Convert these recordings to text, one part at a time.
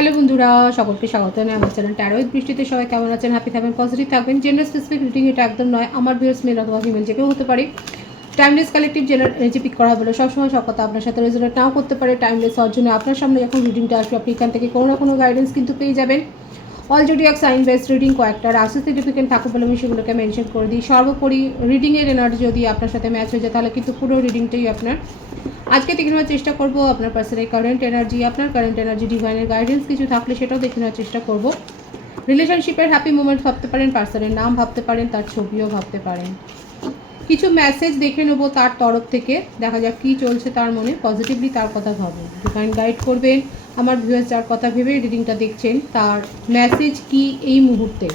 Hello বন্ধুরা, সকলকে স্বাগত জানাই আমার চ্যানেল ট্যারো উইথ বৃষ্টিতে। সবাই কেমন আছেন? হ্যাপি থাকবেন, পজিটিভ থাকবেন। জেন্ডার স্পেসিফিক রিডিং এটা একদম নয়। আমার ভিউয়ার্স মেল অথবা ফিমেল যে কেউ হতে পারে। Timeless collective general energy pick করা হলো। সবসময় সব কথা আপনার সাথে রেজোনেট নাও করতে পারে। টাইমলেস হওয়ার জন্য আপনার সামনে যখন রিডিংটা আসবে আপনি এখান থেকে কোনো না কোনো গাইডেন্স কিন্তু পেয়ে যাবেন। All zodiac sign based reading কয়েকটা রাশি সিগনিফিকেন্ট ঠাকুর বলে আমি সেগুলোকে মেনশন করে দিই। সর্বোপরি রিডিংয়ের এনার্জি যদি আপনার সাথে ম্যাচ হয়ে যায় তাহলে কিন্তু পুরো রিডিংটাই আপনার। আজকে দেখে নেওয়ার চেষ্টা করব আপনার পার্সোনাল কারেন্ট এনার্জি, আপনার কারেন্ট এনার্জি, ডিভাইনের গাইডেন্স কিছু থাকলে সেটাও দেখে নেওয়ার চেষ্টা করব। রিলেশনশিপের হ্যাপি মোমেন্ট ভাবতে পারেন, পার্সনের নাম ভাবতে পারেন, তার ছবিও ভাবতে পারেন। কিছু মেসেজ দেখে নেবো তার তরফ থেকে, দেখা যাক কী চলছে তার মনে। পজিটিভলি তার কথা ভাবুন, ডিভাইন গাইড করবেন। আমার ভিউয়ার্স যার কথা ভেবে রিডিংটা দেখছেন তার মেসেজ কি এই মুহূর্তে,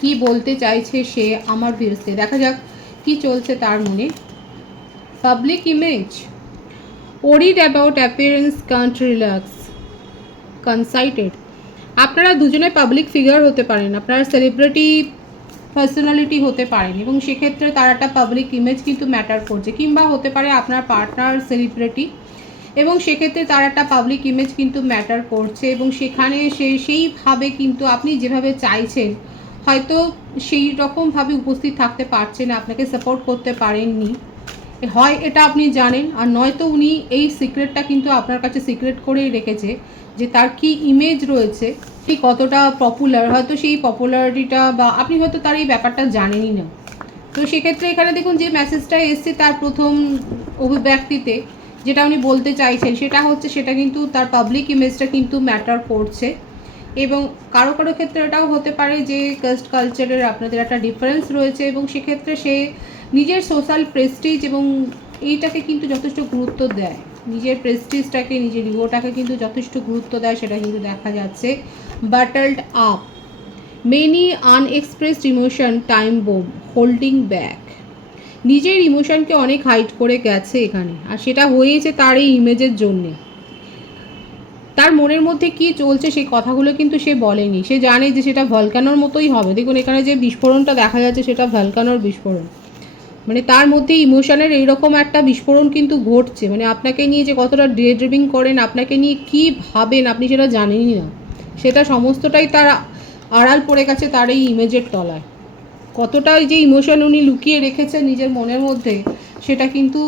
কি বলতে চাইছে সে আমার ভিউয়ার্সকে। দেখা যাক কি চলছে তার মনে। Public image, worried about appearance, can't relax, conceited। আপনারা দুজনে পাবলিক ফিগার হতে পারেন, আপনারা সেলিব্রিটি পার্সোনালিটি হতে পারেন এবং সেক্ষেত্রে তার একটা পাবলিক ইমেজ কিন্তু ম্যাটার করছে, কিংবা হতে পারে আপনার পার্টনার সেলিব্রিটি এবং সেক্ষেত্রে তার একটা পাবলিক ইমেজ কিন্তু ম্যাটার করছে এবং সেখানে সেইভাবে কিন্তু আপনি যেভাবে চাইছেন হয়তো সেই রকমভাবে উপস্থিত থাকতে পারছেন না, আপনাকে সাপোর্ট করতে পারেননি। হয় এটা আপনি জানেন, আর নয়তো উনি এই সিক্রেটটা কিন্তু আপনার কাছে সিক্রেট করেই রেখেছে যে তার কি ইমেজ রয়েছে, ঠিক কতটা পপুলার, হয়তো সেই পপুলারিটিটা বা আপনি হয়তো তার এই ব্যাপারটা জানেনই না। তো সেক্ষেত্রে এখানে দেখুন যে মেসেজটা এসছে তার প্রথম অভিব্যক্তিতে, যেটা উনি বলতে চাইছেন সেটা হচ্ছে সেটা কিন্তু তার পাবলিক ইমেজটা কিন্তু ম্যাটার করছে। এবং কারো কারো ক্ষেত্রে এটাও হতে পারে যে কাস্ট কালচারের আপনাদের একটা ডিফারেন্স রয়েছে এবং সেক্ষেত্রে সে নিজের সোশ্যাল প্রেস্টিজ এবং এইটাকে কিন্তু যথেষ্ট গুরুত্ব দেয়, নিজের প্রেস্টিজটাকে, নিজের ইগোটাকে কিন্তু যথেষ্ট গুরুত্ব দেয়, সেটা কিন্তু দেখা যাচ্ছে। Bottled up, many unexpressed emotion, time bomb, holding back. নিজের ইমোশনকে অনেক হাইড করে গেছে এখানে, আর সেটা হয়েছে তার এই ইমেজের জন্যে। তার মনের মধ্যে কি চলছে সেই কথাগুলো কিন্তু সে বলেনি, সে জানে যে সেটা ভলকানোর মতোই হবে। দেখুন এখানে যে বিস্ফোরণটা দেখা যাচ্ছে সেটা ভলকানোর বিস্ফোরণ, মানে তার মধ্যে ইমোশনের এইরকম একটা বিস্ফোরণ কিন্তু ঘটছে। মানে আপনাকে নিয়ে যে কতটা ডে ড্রিভিং করেন, আপনাকে নিয়ে কী ভাবেন আপনি সেটা জানেনই না, সেটা সমস্তটাই তার আড়াল পড়ে গেছে তার এই ইমেজের তলায়। কতটা যে ইমোশন উনি লুকিয়ে রেখেছেন নিজের মনের মধ্যে সেটা কিন্তু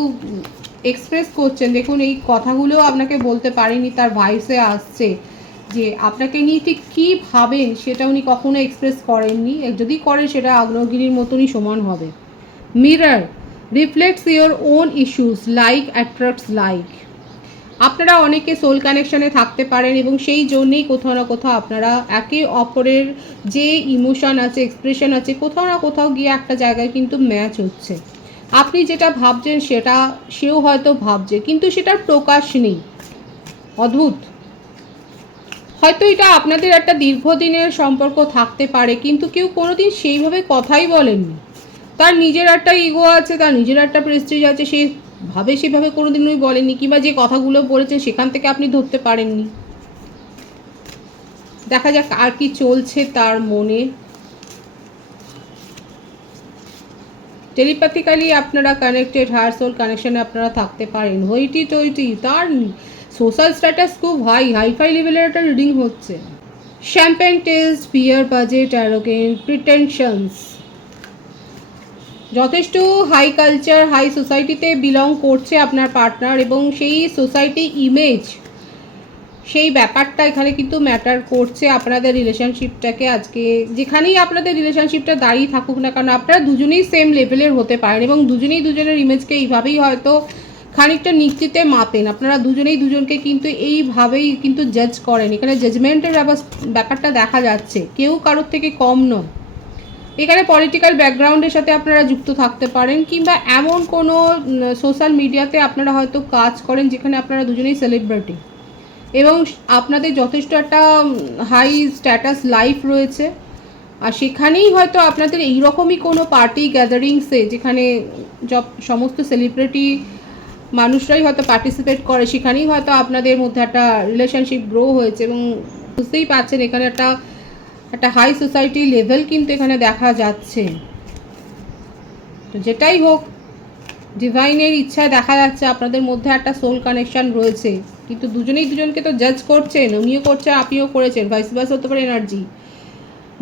এক্সপ্রেস করছেন। দেখুন এই কথাগুলো আপনাকে বলতে পারেনি, তার ভাইসে আসছে যে আপনাকে নিয়ে ঠিক কী ভাবেন সেটা উনি কখনো এক্সপ্রেস করেননি, যদি করেন সেটা আগ্নেয়গিরির মতনই সমান হবে। Mirror reflects your own issues, like attracts like. আপনারা অনেকে সোল কানেকশানে থাকতে পারেন এবং সেই জন্যেই কোথাও না কোথাও আপনারা একে অপরের যে ইমোশন আছে, এক্সপ্রেশন আছে, কোথাও না কোথাও গিয়ে একটা জায়গায় কিন্তু ম্যাচ হচ্ছে। আপনি যেটা ভাবছেন সেটা সেও হয়তো ভাবছে, কিন্তু সেটার প্রকাশ নেই। অদ্ভুত। হয়তো এটা আপনাদের একটা দীর্ঘদিনের সম্পর্ক থাকতে পারে, কিন্তু কেউ কোনোদিন সেইভাবে কথাই বলেননি। তার নিজের একটা ইগো আছে, তার নিজের একটা প্রেস্টিজ আছে, সেভাবে কোনোদিনই বলেননি, কিংবা যে কথাগুলো বলেছেন সেখান থেকে আপনি ধরতে পারেননি। দেখা যাক আর কি চলছে তার মনে। টেলিপ্যাথিক্যালি আপনারা কানেক্টেড, হায়ার সোল কানেকশনে আপনারা থাকতে পারেন। হইটি টইটি, তার সোশ্যাল স্ট্যাটাস খুব হাইফাই লেভেলের একটা রিডিং হচ্ছে। শ্যাম্পেন টেস্ট, বিয়ার বাজেট, অ্যারোগেন্ট, প্রিটেনশনস। যথেষ্ট হাই কালচার, হাই সোসাইটিতে বিলং করছে আপনার পার্টনার এবং সেই সোসাইটি ইমেজ, সেই ব্যাপারটা এখানে কিন্তু ম্যাটার করছে আপনাদের রিলেশনশিপটাকে। আজকে যেখানেই আপনাদের রিলেশনশিপটা দাঁড়িয়ে থাকুক না কারণ আপনারা দুজনেই সেম লেভেলের হতে পারেন এবং দুজনেই দুজনের ইমেজকে এইভাবেই হয়তো খানিকটা নিশ্চিতে মাপেন। আপনারা দুজনেই দুজনকে কিন্তু এইভাবেই কিন্তু জাজ করেন। এখানে জাজমেন্টের ব্যাপারটা দেখা যাচ্ছে, কেউ কারোর থেকে কম নয়। এখানে পলিটিক্যাল ব্যাকগ্রাউন্ডের সাথে আপনারা যুক্ত থাকতে পারেন, কিংবা এমন কোনো সোশ্যাল মিডিয়াতে আপনারা হয়তো কাজ করেন যেখানে আপনারা দুজনেই সেলিব্রিটি এবং আপনাদের যথেষ্ট একটা হাই স্ট্যাটাস লাইফ রয়েছে। আর সেখানেই হয়তো আপনাদের এইরকমই কোনো পার্টি গ্যাদারিংসে, যেখানে সমস্ত সেলিব্রিটি মানুষরাই হয়তো পার্টিসিপেট করে, সেখানেই হয়তো আপনাদের মধ্যে একটা রিলেশনশিপ গ্রো হয়েছে এবং বুঝতেই পারছেন এখানে একটা হাই সোসাইটি লেভেল কিন্তু এখানে দেখা যাচ্ছে। তো যেটাই হোক, ডিভাইনের ইচ্ছায় দেখা যাচ্ছে আপনাদের মধ্যে একটা সোল কানেকশান রয়েছে। কিন্তু দুজনেই দুজনকে তো জাজ করছেন, উনিও করছেন আপনিও করেছেন, ভাইস ভার্সা হতে পারে এনার্জি।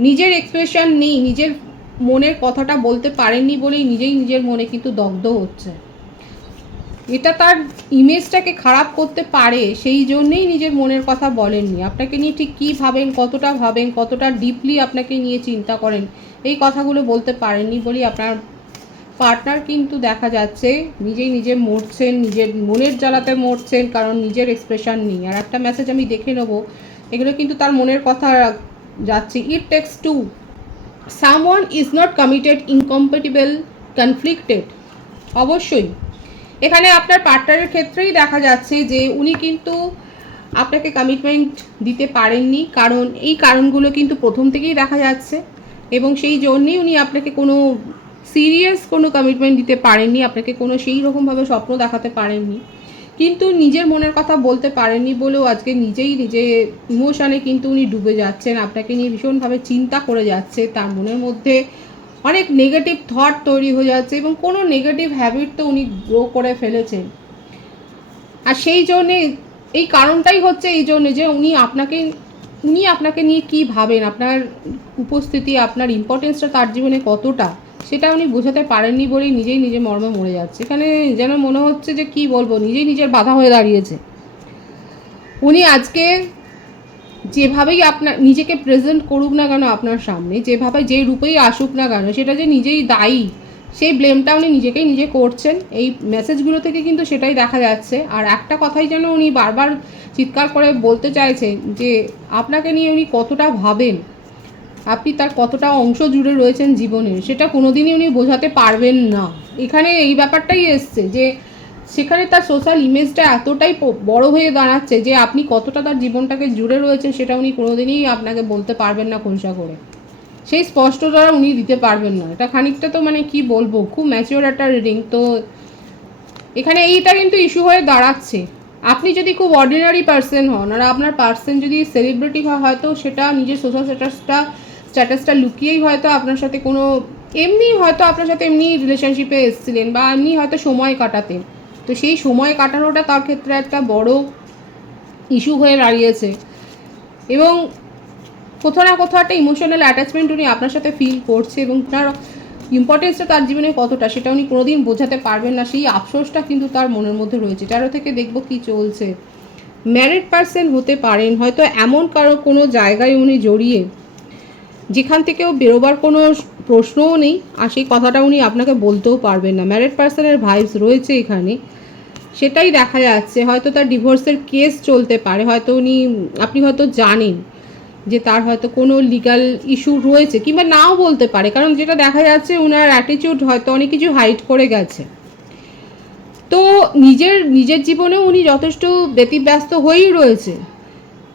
নিজের এক্সপ্রেশন নেই, নিজের মনের কথাটা বলতে পারেননি বলেই নিজেই নিজের মনে কিন্তু দগ্ধ হচ্ছে। এটা তার ইমেজটাকে খারাপ করতে পারে, সেই জন্যেই নিজের মনের কথা বলেননি। আপনাকে নিয়ে ঠিক কী ভাবেন, কতটা ডিপলি আপনাকে নিয়ে চিন্তা করেন, এই কথাগুলো বলতে পারেননি বলেই আপনার পার্টনার কিন্তু দেখা যাচ্ছে নিজেই নিজে মরছেন, নিজের মনের জ্বালাতে মরছেন, কারণ নিজের এক্সপ্রেশন নেই। আর একটা মেসেজ আমি দেখে নেবো, এগুলো কিন্তু তার মনের কথা যাচ্ছে। It takes two, someone is not committed, incompatible, conflicted. অবশ্যই এখানে আপনার পার্টনারের ক্ষেত্রেই দেখা যাচ্ছে যে উনি কিন্তু আপনাকে কমিটমেন্ট দিতে পারেননি, কারণ এই কারণগুলো কিন্তু প্রথম থেকেই দেখা যাচ্ছে, এবং সেই জন্যেই উনি আপনাকে কোনো সিরিয়াস কোনো কমিটমেন্ট দিতে পারেননি, আপনাকে কোনো সেই রকমভাবে স্বপ্ন দেখাতে পারেননি। কিন্তু নিজের মনের কথা বলতে পারেননি বলেও আজকে নিজেই নিজে ইমোশানে কিন্তু উনি ডুবে যাচ্ছেন, আপনাকে নিয়ে ভীষণভাবে চিন্তা করে যাচ্ছে, তার মনের মধ্যে অনেক নেগেটিভ থট তৈরি হয়ে যাচ্ছে, এবং কোনো নেগেটিভ হ্যাবিট তো উনি গ্রো করে ফেলেছেন। আর সেই জন্যে এই কারণটাই হচ্ছে এই জন্যে যে উনি আপনাকে নিয়ে কী ভাবেন, আপনার উপস্থিতি, আপনার ইম্পর্টেন্সটা তার জীবনে কতটা, সেটা উনি বোঝাতে পারেননি বলেই নিজেই নিজে মর্মে মরে যাচ্ছে। এখানে যেন মনে হচ্ছে যে কি বলবো, নিজেই নিজের বাধা হয়ে দাঁড়িয়েছে। উনি আজকে যেভাবেই আপনার নিজেকে প্রেজেন্ট করুক না কেন আপনার সামনে, যেভাবে যে রূপেই আসুক না কেন, সেটা যে নিজেই দায়ী, সেই ব্লেমটা উনি নিজেকেই নিজে করছেন। এই মেসেজগুলো থেকে কিন্তু সেটাই দেখা যাচ্ছে। আর একটা কথাই যেন উনি বারবার চিৎকার করে বলতে চাইছেন যে আপনাকে নিয়ে উনি কতটা ভাবেন, আপনি তার কতটা অংশ জুড়ে রয়েছেন জীবনের, সেটা কোনোদিনই উনি বোঝাতে পারবেন না। এখানে এই ব্যাপারটাই এসছে যে সেখানে তার সোশ্যাল ইমেজটা এতটাই বড় হয়ে দাঁড়াচ্ছে যে আপনি কতটা তার জীবনটাকে জুড়ে রয়েছেন সেটা উনি কোনোদিনই আপনাকে বলতে পারবেন না খোলসা করে, সেই স্পষ্টতা উনি দিতে পারবেন না। এটা খানিকটা তো মানে কি বলবো, খুব ম্যাচিওর একটা রিডিং। তো এখানে এইটা কিন্তু ইস্যু হয়ে দাঁড়াচ্ছে। আপনি যদি খুব অর্ডিনারি পার্সন হন আর আপনার পার্সন যদি সেলিব্রিটি হয়, হয়তো সেটা নিজের সোশ্যাল স্ট্যাটাসটা লুকিয়েই হয়তো আপনার সাথে কোনো এমনি হয়তো আপনার সাথে এমনি রিলেশনশিপে এসেছিলেন বা এমনি হয়তো সময় কাটাতেন, তো সেই সময় কাটানোটা তার ক্ষেত্রে একটা বড় ইস্যু হয়ে দাঁড়িয়েছে, এবং কোথাও না কোথাও একটা ইমোশনাল অ্যাটাচমেন্ট উনি আপনার সাথে ফিল করছে, এবং তার ইম্পর্টেন্সটা তার জীবনে কতটা সেটা উনি কোনোদিন বোঝাতে পারবেন না, সেই আফসোসটা কিন্তু তার মনের মধ্যে রয়েছে। 13 থেকে দেখব কি চলছে। ম্যারিড পার্সন হতে পারেন, হয়তো এমন কোনো জায়গায় উনি জড়িয়ে যেখান থেকেও বেরোবার কোনো প্রশ্নও নেই, আর সেই কথাটা উনি আপনাকে বলতেও পারবেন না। ম্যারিড পার্সনের ভাইবস রয়েছে এখানে, সেটাই দেখা যাচ্ছে। হয়তো তার ডিভোর্সের কেস চলতে পারে, হয়তো আপনি হয়তো জানেন যে তার হয়তো কোনো লিগ্যাল ইস্যু রয়েছে, কিংবা নাও বলতে পারে, কারণ যেটা দেখা যাচ্ছে ওনার অ্যাটিটিউড হয়তো অনেক কিছু হাইড করে গেছে। তো নিজের জীবনেও উনি যথেষ্ট ব্যতিব্যস্ত হয়েই রয়েছে।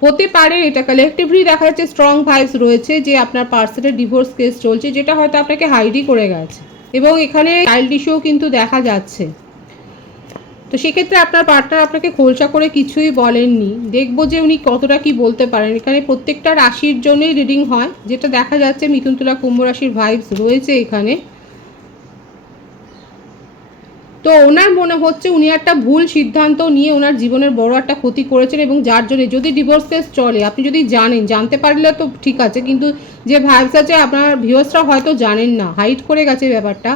হতে পারে এটা কালেকটিভলি দেখা যাচ্ছে স্ট্রং ভাইবস রয়েছে যে আপনার পার্সনের ডিভোর্স কেস চলছে, যেটা হয়তো আপনাকে হাইডই করে গেছে, এবং এখানে চাইল্ড ইস্যুও কিন্তু দেখা যাচ্ছে। তো সেক্ষেত্রে আপনার পার্টনার আপনাকে খোলসা করে কিছুই বলেননি। দেখবো যে উনি কতটা কি বলতে পারেন। এখানে প্রত্যেকটা রাশির জন্যই রিডিং হয়, যেটা দেখা যাচ্ছে মিথুন, তুলা, কুম্ভ রাশির ভাইবস রয়েছে এখানে। তো ওনার মনে হচ্ছে উনি একটা ভুল সিদ্ধান্ত নিয়ে ওনার জীবনের বড় একটা ক্ষতি করেছেন, এবং যার জন্য যদি ডিভোর্স কেস চলে, আপনি যদি জানতে পারলে তো ঠিক আছে, কিন্তু যে ভাইবস আছে আপনার ভিউয়ার্সরা হয়তো জানেন না, হাইড করে গেছে ব্যাপারটা।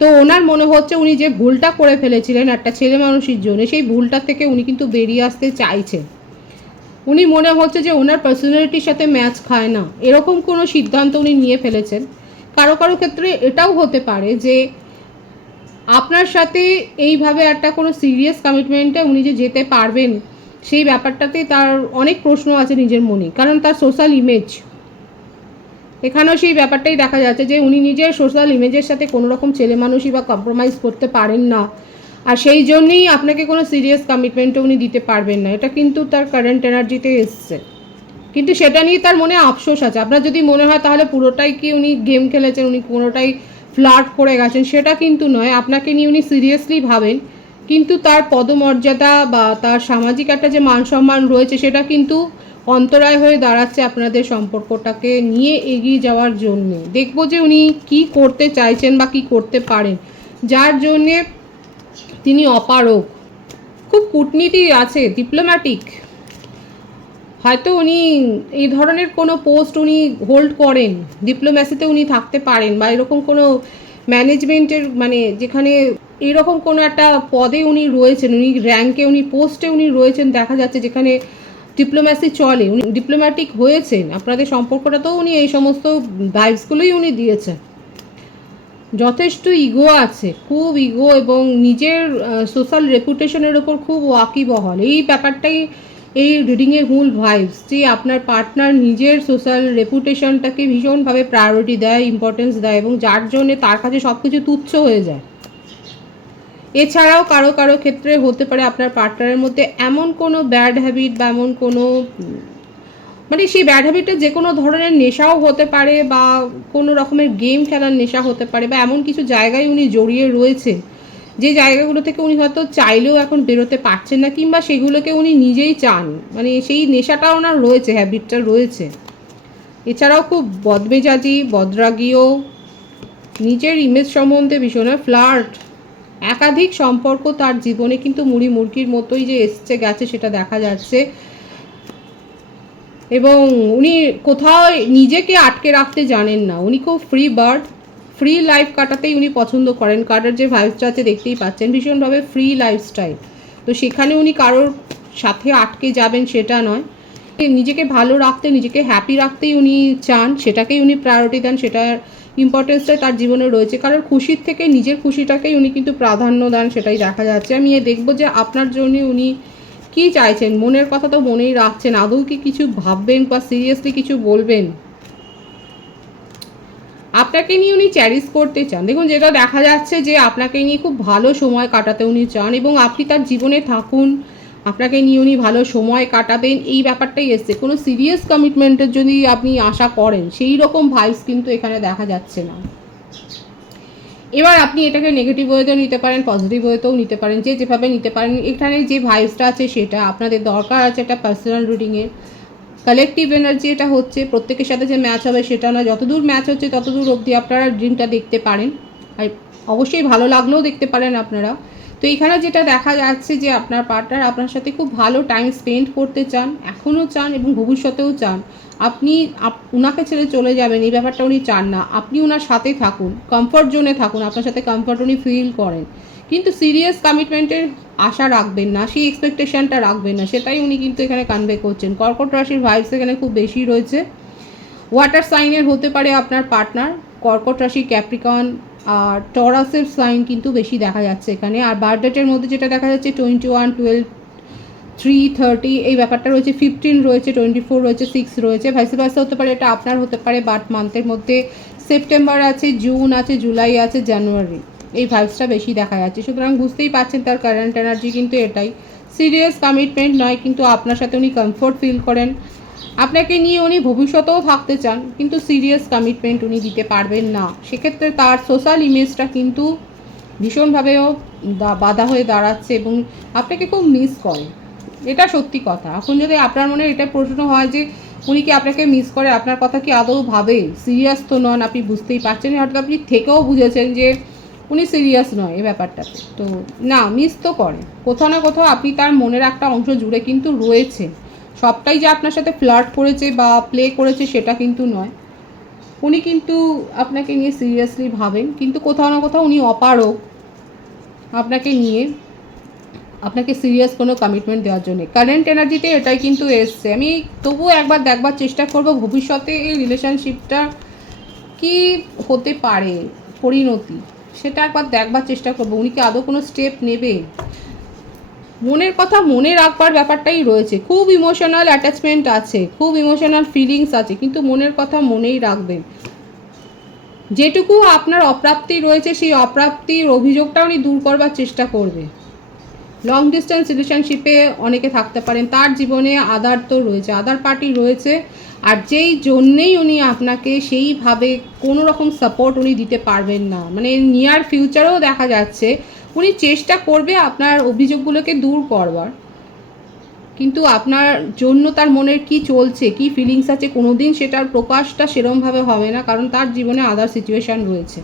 তো ওনার মনে হচ্ছে উনি যে ভুলটা করে ফেলেছিলেন একটা ছেলে মানুষের জন্য, সেই ভুলটা থেকে উনি কিন্তু বেরিয়ে আসতে চাইছেন। উনি মনে হচ্ছে যে ওনার পার্সোনালিটির সাথে ম্যাচ খায় না, এরকম কোনো সিদ্ধান্ত উনি নিয়ে ফেলেছেন। কারো কারো ক্ষেত্রে এটাও হতে পারে যে আপনার সাথে এইভাবে একটা কোনো সিরিয়াস কমিটমেন্টে উনি যে যেতে পারবেন, সেই ব্যাপারটাতে তার অনেক প্রশ্ন আছে নিজের মনে, কারণ তার সোশ্যাল ইমেজ, এখানেও সেই ব্যাপারটাই দেখা যাচ্ছে যে উনি নিজের সোশ্যাল ইমেজের সাথে কোনো রকম ছেলে মানুষই বা কম্প্রোমাইজ করতে পারেন না, আর সেই জন্যেই আপনাকে কোনো সিরিয়াস কমিটমেন্টও উনি দিতে পারবেন না। এটা কিন্তু তার কারেন্ট এনার্জিতে এসছে, কিন্তু সেটা নিয়ে তার মনে আফসোস আছে। আপনার যদি মনে হয় তাহলে পুরোটাই কি উনি গেম খেলেছেন, উনি কোনোটাই ফ্লার্ট করে গেছেন, সেটা কিন্তু নয়। আপনাকে নিয়ে উনি সিরিয়াসলি ভাবেন, কিন্তু তার পদমর্যাদা বা তার সামাজিক একটা যে মান সম্মান রয়েছে, সেটা কিন্তু অন্তরায় হয়ে দাঁড়াচ্ছে আপনাদের সম্পর্কটাকে নিয়ে এগিয়ে যাওয়ার জন্যে। দেখব যে উনি কি করতে চাইছেন বা কি করতে পারেন, যার জন্যে তিনি অপারগ। খুব কূটনীতি আছে, ডিপ্লোম্যাটিক। হয়তো উনি এই ধরনের কোনো পোস্ট উনি হোল্ড করেন, ডিপ্লোম্যাসিতে উনি থাকতে পারেন, বা এরকম কোনো ম্যানেজমেন্টের মানে যেখানে এরকম কোনো একটা পদে উনি রয়েছেন, উনি র্যাঙ্কে উনি পোস্টে উনি রয়েছেন দেখা যাচ্ছে, যেখানে ডিপ্লোম্যাসি চলে, উনি ডিপ্লোম্যাটিক হয়েছেন। আপনাদের সম্পর্কটাতেও উনি এই সমস্ত ভাইবসগুলোই উনি দিয়েছেন। যথেষ্ট ইগো আছে, খুব ইগো, এবং নিজের সোশ্যাল রেপুটেশনের ওপর খুব ওয়াকিবহাল। এই ব্যাপারটাই এই রিডিংয়ের মূল ভাইবস, যে আপনার পার্টনার নিজের সোশ্যাল রেপুটেশনটাকে ভীষণভাবে প্রায়োরিটি দেয়, ইম্পর্টেন্স দেয়, এবং যার জন্যে তার কাছে সব কিছু তুচ্ছ হয়ে যায়। এছাড়াও কারো কারো ক্ষেত্রে হতে পারে আপনার পার্টনারের মধ্যে এমন কোনো ব্যাড হ্যাবিট বা এমন কোনো মানে সেই ব্যাড হ্যাবিটটা যে কোনো ধরনের নেশাও হতে পারে, বা কোনো রকমের গেম খেলার নেশা হতে পারে, বা এমন কিছু জায়গায় উনি জড়িয়ে রয়েছে যে জায়গাগুলো থেকে উনি হয়তো চাইলেও এখন বেরোতে পারছেন না, কিংবা সেগুলোকে উনি নিজেই চান, মানে সেই নেশাটা ওনার রয়েছে, হ্যাবিটটা রয়েছে। এছাড়াও খুব বদমেজাজি, বদরাগীও, নিজের ইমেজ সম্বন্ধে ভীষণ ফ্লার্ট, একাধিক সম্পর্ক তার জীবনে কিন্তু মুড়ি মুরগির মতোই যে এসছে গেছে সেটা দেখা যাচ্ছে। এবং উনি কোথাও নিজেকে আটকে রাখতে জানেন না, উনি খুব ফ্রি বার্ড, ফ্রি লাইফ কাটাতেই উনি পছন্দ করেন। কার্ডের যে ভাইবসটা আছে দেখতেই পাচ্ছেন, ভীষণভাবে ফ্রি লাইফস্টাইল। তো সেখানে উনি কারোর সাথে আটকে যাবেন সেটা নয়, নিজেকে ভালো রাখতে, নিজেকে হ্যাপি রাখতেই উনি চান, সেটাকেই উনি প্রায়োরিটি দেন, সেটার ইম্পর্টেন্সটাই তার জীবনে রয়েছে। কারোর খুশির থেকে নিজের খুশিটাকেই উনি কিন্তু প্রাধান্য দেন, সেটাই দেখা যাচ্ছে। আমি দেখবো যে আপনার জন্য উনি কি চাইছেন, মনের কথা তো মনেই রাখছেন, আদৌ কি কিছু ভাববেন বা সিরিয়াসলি কিছু বলবেন। আপনাকে নিয়ে উনি চ্যারিশ করতে চান। দেখুন, যেটা দেখা যাচ্ছে যে আপনাকে নিয়ে খুব ভালো সময় কাটাতে উনি চান, এবং আপনি তার জীবনে থাকুন, আপনাকে নিয়ে উনি ভালো সময় কাটাবেন, এই ব্যাপারটাই এসছে। কোনো সিরিয়াস কমিটমেন্টের যদি আপনি আশা করেন, সেই রকম ভাইবস কিন্তু এখানে দেখা যাচ্ছে না। এবার আপনি এটাকে নেগেটিভ ওয়েতেও নিতে পারেন, পজিটিভ ওয়েতেও নিতে পারেন, যে যেভাবে নিতে পারেন। এখানে যে ভাইবসটা আছে সেটা আপনাদের দরকার আছে একটা পার্সোনাল রিডিংয়ের। কালেকটিভ এনার্জি এটা হচ্ছে, প্রত্যেকের সাথে যে ম্যাচ হবে সেটা না, যতদূর ম্যাচ হচ্ছে ততদূর অবধি আপনারা ড্রিমটা দেখতে পারেন, আর অবশ্যই ভালো লাগলেও দেখতে পারেন আপনারা। তো এখানে যেটা দেখা যাচ্ছে যে আপনার পার্টনার আপনার সাথে খুব ভালো টাইম স্পেন্ড করতে চান, এখনও চান এবং ভবিষ্যতেও চান। আপনি উনাকে ছেড়ে চলে যাবেন এই ব্যাপারটা উনি চান না, আপনি ওনার সাথে থাকুন, কমফর্ট জোনে থাকুন, আপনার সাথে কমফর্ট উনি ফিল করেন, কিন্তু সিরিয়াস কমিটমেন্টের আশা রাখবেন না, সেই এক্সপেকটেশনটা রাখবেন না, সেটাই উনি কিন্তু এখানে কনভে করছেন। কর্কট রাশির ভাইবস এখানে খুব বেশি রয়েছে। ওয়াটার সাইনের হতে পারে আপনার পার্টনার, কর্কট রাশি, ক্যাপ্রিকন আর টরাসের সাইন কিন্তু বেশি দেখা যাচ্ছে এখানে। আর বার্থ ডেটের মধ্যে যেটা দেখা যাচ্ছে 21, 12, 3, 30 এই ব্যাপারটা রয়েছে, 15 রয়েছে, 24 রয়েছে, 6 রয়েছে, ভাইসে ভাইসে হতে পারে, এটা আপনার হতে পারে। বার্থ মান্থের মধ্যে সেপ্টেম্বর আছে, জুন আছে, জুলাই আছে, জানুয়ারি, এই ভাইবসটা বেশি দেখা যাচ্ছে। সুতরাং বুঝতেই পারছেন তার কারেন্ট এনার্জি কিন্তু এটাই, সিরিয়াস কমিটমেন্ট নয়, কিন্তু আপনার সাথে উনি কমফোর্ট ফিল করেন, আপনাকে নিয়ে উনি ভবিষ্যতেও থাকতে চান, কিন্তু সিরিয়াস কমিটমেন্ট উনি দিতে পারবেন না। সেক্ষেত্রে তার সোশ্যাল ইমেজটা কিন্তু ভীষণভাবেও বাধা হয়ে দাঁড়াচ্ছে, এবং আপনাকে খুব মিস করে, এটা সত্যি কথা। এখন যদি আপনার মনে এটা প্রশ্ন হয় যে উনি কি আপনাকে মিস করে, আপনার কথা কি আদৌ ভাবে, সিরিয়াস তো নন, আপনি বুঝতেই পারছেন, হয়তো আপনি থেকেও বুঝেছেন যে উনি সিরিয়াস নয় এই ব্যাপারটাতে, তো না, মিস তো করে কোথাও না কোথাও, আপনি তার মনের একটা অংশ জুড়ে কিন্তু রয়েছে। সবটাই যে আপনার সাথে ফ্লার্ট করেছে বা প্লে করেছে সেটা কিন্তু নয়, উনি কিন্তু আপনাকে নিয়ে সিরিয়াসলি ভাবেন, কিন্তু কোথাও না কোথাও উনি অপারগ আপনাকে নিয়ে, আপনাকে সিরিয়াস কোনো কমিটমেন্ট দেওয়ার জন্য। কারেন্ট এনার্জিতে এটাই কিন্তু এসছে। আমি তবুও একবার দেখবার চেষ্টা করব ভবিষ্যতে এই রিলেশনশিপটা কি হতে পারে, পরিণতি, সেটা একবার দেখবার চেষ্টা করব। উনি কি আদৌ কোনো স্টেপ নেবে, মনের কথা মনে রাখবার ব্যাপারটাই রয়েছে। খুব ইমোশনাল অ্যাটাচমেন্ট আছে, খুব ইমোশনাল ফিলিংস আছে, কিন্তু মনের কথা মনেই রাখবেন। যেটুকু আপনার অপ্রাপ্তি রয়েছে সেই অপ্রাপ্তির অভিযোগটা উনি দূর করবার চেষ্টা করবে। লং ডিস্টেন্স রিলেশনশিপে অনেকে থাকতে পারেন, তার জীবনে আদার তো রয়েছে, আদার পার্টি রয়েছে, আর যেই জন্যেই উনি আপনাকে সেইভাবে কোনো রকম সাপোর্ট উনি দিতে পারবেন না, মানে নিয়ার ফিউচারেও দেখা যাচ্ছে উনি চেষ্টা করবে আপনার অভিযোগগুলোকে দূর করবার, কিন্তু আপনার জন্য তার মনের কি চলছে, কি ফিলিংস আছে, কোনো দিন সেটার প্রকাশটা সেরমভাবে হবে না, কারণ তার জীবনে আদার সিচুয়েশান রয়েছে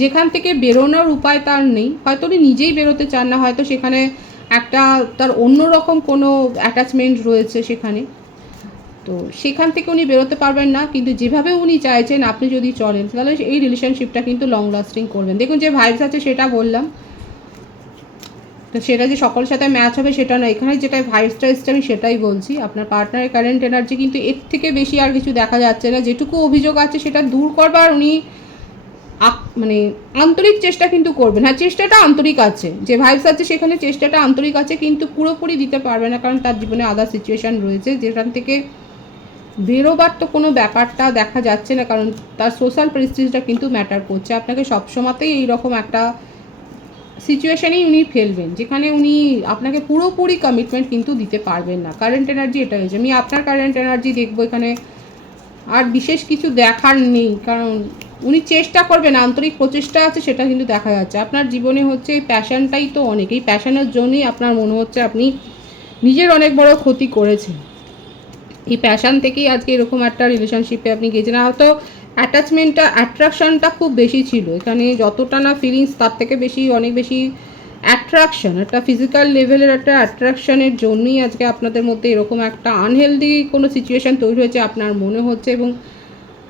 যেখান থেকে বেরোনোর উপায় তার নেই। হয়তো উনি নিজেই বেরোতে চান না, হয়তো সেখানে একটা তার অন্যরকম কোনো অ্যাটাচমেন্ট রয়েছে সেখানে, তো সেখান থেকে উনি বেরোতে পারবেন না। কিন্তু যেভাবে উনি চাইছেন আপনি যদি চলেন তাহলে এই রিলেশনশিপটা কিন্তু লং লাস্টিং করবেন। দেখুন যে ভাইবস আছে সেটা বললাম, তো সেটা যে সকলের সাথে ম্যাচ হবে সেটা নয়, এখানে যেটা ভাইবসটা এসছে আমি সেটাই বলছি। আপনার পার্টনারের কারেন্ট এনার্জি কিন্তু এর থেকে বেশি আর কিছু দেখা যাচ্ছে না। যেটুকু অভিযোগ আছে সেটা দূর করবার উনি মানে আন্তরিক চেষ্টা কিন্তু করবেন। হ্যাঁ, চেষ্টাটা আন্তরিক আছে, যে ভাইবস আছে সেখানে চেষ্টাটা আন্তরিক আছে, কিন্তু পুরোপুরি দিতে পারবে না, কারণ তার জীবনে আদার সিচুয়েশান রয়েছে যেখান থেকে বেরোবার তো কোনো ব্যাপারটা দেখা যাচ্ছে না, কারণ তার সোশ্যাল পরিস্থিতিটা কিন্তু ম্যাটার করছে। আপনাকে সবসময়তেই এইরকম একটা সিচুয়েশানেই উনি ফেলবেন যেখানে উনি আপনাকে পুরোপুরি কমিটমেন্ট কিন্তু দিতে পারবেন না। কারেন্ট এনার্জি এটা হয়েছে। আমি আপনার কারেন্ট এনার্জি দেখবো এখানে, আর বিশেষ কিছু দেখার নেই, কারণ উনি চেষ্টা করবেন, আন্তরিক প্রচেষ্টা আছে সেটা কিন্তু দেখা যাচ্ছে। আপনার জীবনে হচ্ছে এই প্যাশনটাই তো অনেক, এই প্যাশনের জন্যই আপনার মনে হচ্ছে আপনি নিজের অনেক বড় ক্ষতি করেছেন। এই প্যাশন থেকেই আজকে এরকম একটা রিলেশনশিপে আপনি গেছেন। হয়তো অ্যাটাচমেন্টটা অ্যাট্রাকশনটা খুব বেশি ছিল এখানে, যতটা না ফিলিংস তার থেকে বেশি অনেক বেশি অ্যাট্রাকশন, একটা ফিজিক্যাল লেভেলের একটা অ্যাট্রাকশনের জন্যই আজকে আপনাদের মধ্যে এরকম একটা আনহেলদি কোনো সিচুয়েশান তৈরি হয়েছে আপনার মনে হচ্ছে। এবং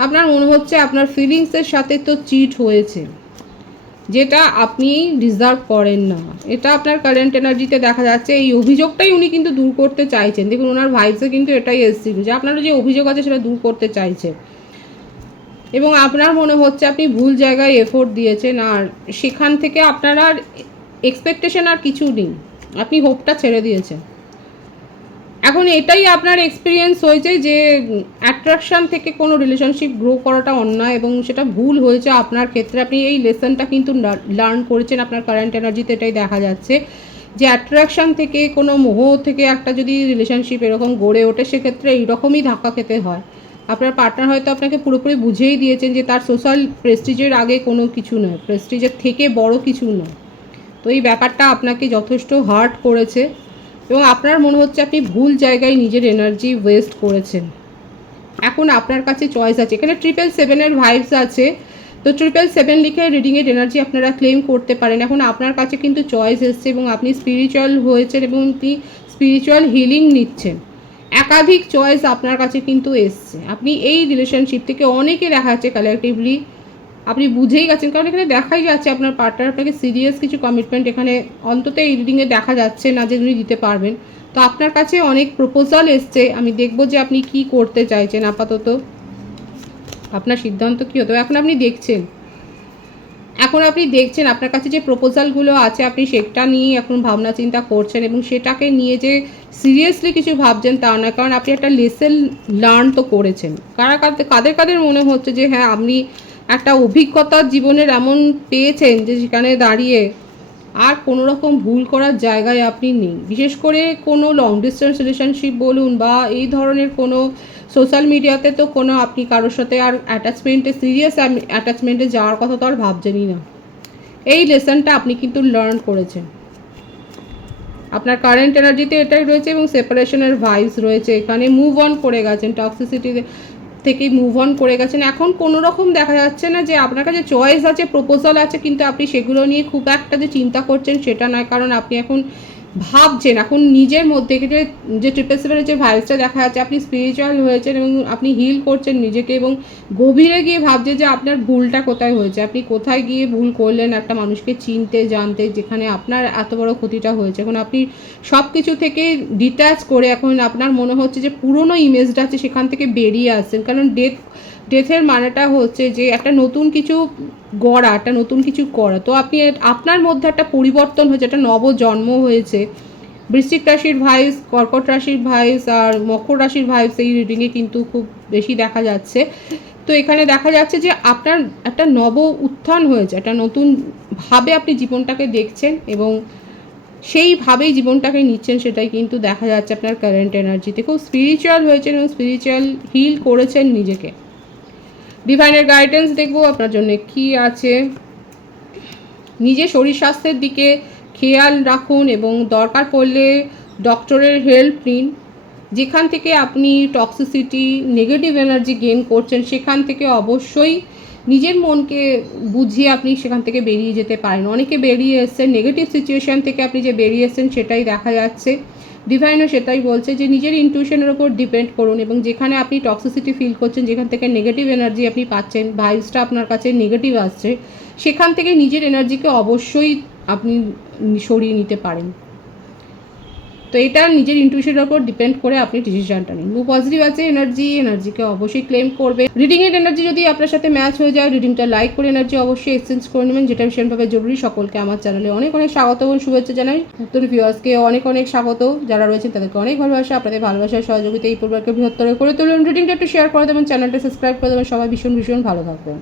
আপনার মনে হচ্ছে আপনার ফিলিংসের সাথে তো চিট হয়েছে, যেটা আপনি ডিজার্ভ করেন না, এটা আপনার কারেন্ট এনার্জিতে দেখা যাচ্ছে। এই অভিযোগটাই উনি কিন্তু দূর করতে চাইছেন। দেখুন ওনার ভাইবসে কিন্তু এটাই এসেছিল যে আপনার যে অভিযোগ আছে সেটা দূর করতে চাইছে, এবং আপনার মনে হচ্ছে আপনি ভুল জায়গায় এফোর্ট দিয়েছেন, আর সেখান থেকে আপনার আর এক্সপেকটেশন আর কিছু নেই, আপনি হোপটা ছেড়ে দিয়েছেন। এখন এটাই আপনার এক্সপিরিয়েন্স হয়েছে যে অ্যাট্রাকশান থেকে কোনো রিলেশনশিপ গ্রো করাটা অন্যায়, এবং সেটা ভুল হয়েছে আপনার ক্ষেত্রে। আপনি এই লেসনটা কিন্তু লার্ন করেছেন। আপনার কারেন্ট এনার্জিতে এটাই দেখা যাচ্ছে যে অ্যাট্রাকশান থেকে কোনো মোহ থেকে একটা যদি রিলেশনশিপ এরকম গড়ে ওঠে সেক্ষেত্রে এইরকমই ধাক্কা খেতে হয়। আপনার পার্টনার হয়তো আপনাকে পুরোপুরি বুঝিয়েই দিয়েছেন যে তার সোশ্যাল প্রেস্টিজের আগে কোনো কিছু নয়, প্রেস্টিজের থেকে বড় কিছু নয়। তো এই ব্যাপারটা আপনাকে যথেষ্ট হার্ট করেছে, এবং আপনার মনে হচ্ছে আপনি ভুল জায়গায় নিজের এনার্জি ওয়েস্ট করেছেন। এখন আপনার কাছে চয়েস আছে, এখানে 777-এর ভাইবস আছে, তো 777 লিখে রিডিংয়ের এনার্জি আপনারা ক্লেম করতে পারেন। এখন আপনার কাছে কিন্তু চয়েস এসছে, এবং আপনি স্পিরিচুয়াল হয়েছেন এবং আপনি স্পিরিচুয়াল হিলিং নিচ্ছেন। একাধিক চয়েস আপনার কাছে কিন্তু এসছে। আপনি এই রিলেশনশিপ থেকে অনেকে দেখা যাচ্ছে কালেকটিভলি আপনি বুঝেই গেছেন, কারণ এখানে দেখাই যাচ্ছে আপনার পার্টনার আপনাকে সিরিয়াস কিছু কমিটমেন্ট এখানে অন্তত এই রিডিংয়ে দেখা যাচ্ছে না যে উনি দিতে পারবেন। তো আপনার কাছে অনেক প্রপোজাল এসছে, আমি দেখব যে আপনি কি করতে চাইছেন। আপাতত আপনার সিদ্ধান্ত কী হতো, এখন আপনি দেখছেন আপনার কাছে যে প্রপোজালগুলো আছে আপনি সেটা নিয়ে এখন ভাবনা চিন্তা করছেন, এবং সেটাকে নিয়ে যে সিরিয়াসলি কিছু ভাবছেন তা নয়, কারণ আপনি একটা লেসন লার্ন তো করেছেন। কাদের মনে হচ্ছে যে হ্যাঁ আপনি একটা অভিজ্ঞতা জীবনের এমন পেয়েছেন যে সেখানে দাঁড়িয়ে আর কোনো রকম ভুল করার জায়গায় আপনি নেই। বিশেষ করে কোনো লং ডিস্টেন্স রিলেশনশিপ বলুন বা এই ধরনের কোনো সোশ্যাল মিডিয়াতে তো কোনো আপনি কারোর সাথে আর সিরিয়াস অ্যাটাচমেন্টে যাওয়ার কথা তো আর ভাবছেনই না। এই লেসনটা আপনি কিন্তু লার্ন করেছেন। আপনার কারেন্ট এনার্জিতে এটাই রয়েছে, এবং সেপারেশনের ভাইবস রয়েছে এখানে। মুভ অন করে গেছেন, টক্সিসিটি থেকে মুভ অন করে গেছেন। এখন কোনো রকম দেখা যাচ্ছে না যে আপনার কাছে চয়েস আছে, প্রপোজাল আছে, কিন্তু আপনি সেগুলো নিয়ে খুব একটা যে চিন্তা করছেন সেটা নয়, কারণ আপনি এখন ভাবছেন, এখন নিজের মধ্যে যে 777-এর যে ভাইবসটা দেখা যাচ্ছে আপনি স্পিরিচুয়াল হয়েছেন এবং আপনি হিল করছেন নিজেকে, এবং গভীরে গিয়ে ভাবছেন যে আপনার ভুলটা কোথায় হয়েছে, আপনি কোথায় গিয়ে ভুল করলেন একটা মানুষকে চিনতে জানতে, যেখানে আপনার এত বড় ক্ষতিটা হয়েছে। এখন আপনি সব কিছু থেকে ডিট্যাচ করে এখন আপনার মনে হচ্ছে যে পুরনো ইমেজটা আছে সেখান থেকে বেরিয়ে আসছেন, কারণ ডেথের মানেটা হচ্ছে যে একটা নতুন কিছু গড়া, একটা নতুন কিছু করা। তো আপনি আপনার মধ্যে একটা পরিবর্তন হয়েছে, একটা নবজন্ম হয়েছে। বৃশ্চিক রাশির ভাইবস, কর্কট রাশির ভাইবস আর মকর রাশির ভাইবস এই রিডিংয়ে কিন্তু খুব বেশি দেখা যাচ্ছে। তো এখানে দেখা যাচ্ছে যে আপনার একটা নব উত্থান হয়েছে, একটা নতুনভাবে আপনি জীবনটাকে দেখছেন এবং সেইভাবেই জীবনটাকে নিচ্ছেন, সেটাই কিন্তু দেখা যাচ্ছে আপনার কারেন্ট এনার্জিতে। খুব স্পিরিচুয়াল হয়েছেন এবং স্পিরিচুয়াল হিল করেছেন নিজেকে। ডিভাইনের গাইডেন্স দেখবো আপনার জন্য কি আছে। নিজের শরীর স্বাস্থ্যের দিকে খেয়াল রাখুন এবং দরকার পড়লে ডক্টরের হেল্প নিন। যেখান থেকে আপনি টক্সিসিটি, নেগেটিভ এনার্জি গেইন করছেন সেখান থেকে অবশ্যই নিজের মনকে বুঝিয়ে আপনি সেখান থেকে বেরিয়ে যেতে পারেন। অনেকে বেরিয়ে এসছেন নেগেটিভ সিচুয়েশান থেকে, আপনি যে বেরিয়ে এসছেন সেটাই দেখা যাচ্ছে। ডিভাইনও সেটাই বলছে যে নিজের ইনটিউশনের ওপর ডিপেন্ড করুন, এবং যেখানে আপনি টক্সিসিটি ফিল করছেন, যেখান থেকে নেগেটিভ এনার্জি আপনি পাচ্ছেন, ভাইবসটা আপনার কাছে নেগেটিভ আসছে, সেখান থেকে নিজের এনার্জিকে অবশ্যই আপনি সরিয়ে নিতে পারেন। তো এটা নিজের ইনটিউশনের ওপর ডিপেন্ড করে আপনি ডিসিশনটা নিন। পজিটিভ আছে এনার্জিকে অবশ্যই ক্লেম করবে। রিডিংয়ের এনার্জি যদি আপনার সাথে ম্যাচ হয়ে যায়, রিডিংটা লাইক করে এনার্জি অবশ্যই এক্সচেঞ্জ করে নেবেন, যেটা ভীষণভাবে জরুরি। সকলকে আমার চ্যানেলে অনেক অনেক স্বাগত এবং শুভেচ্ছা জানাই। নতুন ভিউয়ার্সকে অনেক অনেক স্বাগত, যারা রয়েছেন তাদেরকে অনেক ভালোবাসা। আপনাদের ভালোবাসার সহযোগিতা এই পরিবারকে বৃহত্তর করে তুলুন। রিডিংটা একটু শেয়ার করে দেবেন, চ্যানেলটা সাবস্ক্রাইব করে দেবেন। সবাই ভীষণ ভীষণ ভালো থাকবেন।